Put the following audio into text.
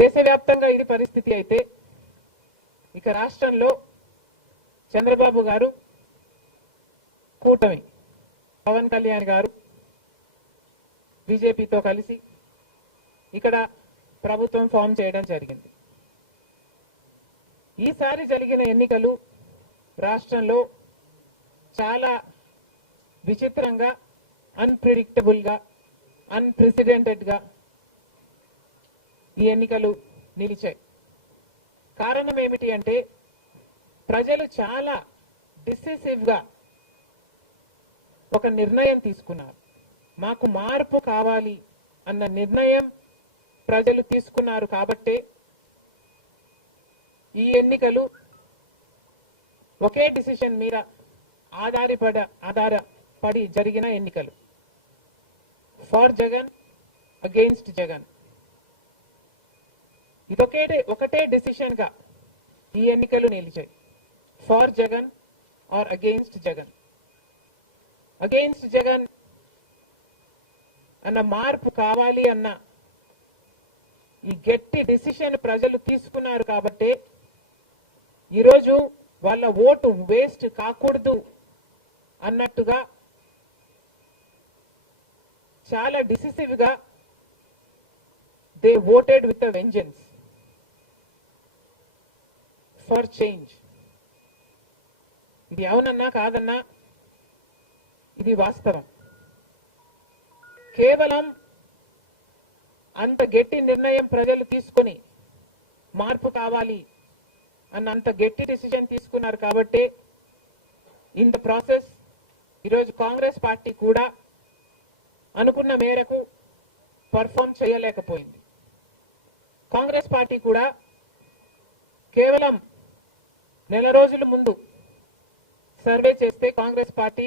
దేశవ్యాప్తంగా ఇది పరిస్థితి అయితే ఇక రాష్ట్రంలో చంద్రబాబు గారు కూటమి పవన్ కళ్యాణ్ గారు బీజేపీతో కలిసి ఇక్కడ ప్రభుత్వం ఫామ్ చేయడం జరిగింది. ఈసారి జరిగిన ఎన్నికలు రాష్ట్రంలో చాలా విచిత్రంగా, అన్ప్రెడిక్టబుల్ గా, అన్ప్రెసిడెంటెడ్ గా ఈ ఎన్నికలు నిలిచాయి. కారణం ఏమిటి అంటే ప్రజలు చాలా డిసిసివ్ గా ఒక నిర్ణయం తీసుకున్నారు. మాకు మార్పు కావాలి అన్న నిర్ణయం ప్రజలు తీసుకున్నారు కాబట్టే ఈ ఎన్నికలు ఒకే డిసిషన్ మీద ఆధారపడి జరిగిన ఎన్నికలు. For Jagan, against Jagan. ఒకటే డిసిషన్ గా ఈ ఎన్నికలు నిలిచాయి. For Jagan or against Jagan. Against Jagan అన్న మార్పు కావాలి అన్న ఈ గట్టి డిసిషన్ ప్రజలు తీసుకున్నారు కాబట్టి ఈరోజు వాళ్ళ ఓటు వేస్ట్ కాకూడదు అన్నట్టుగా చాలా డిసిసివ్ గా they voted with a vengeance for change. ఇది అవునన్నా కాదన్నా ఇది వాస్తవం. కేవలం అంత గట్టి నిర్ణయం ప్రజలు తీసుకొని మార్పు కావాలి అన్నంత గట్టి డిసిజన్ తీసుకున్నారు కాబట్టి ఇన్ ద ప్రాసెస్ ఈరోజు కాంగ్రెస్ పార్టీ కూడా అనుకున్న మేరకు పర్ఫార్మ్ చేయలేకపోయింది. కాంగ్రెస్ పార్టీ కూడా కేవలం నెల రోజుల ముందు సర్వే చేస్తే కాంగ్రెస్ పార్టీ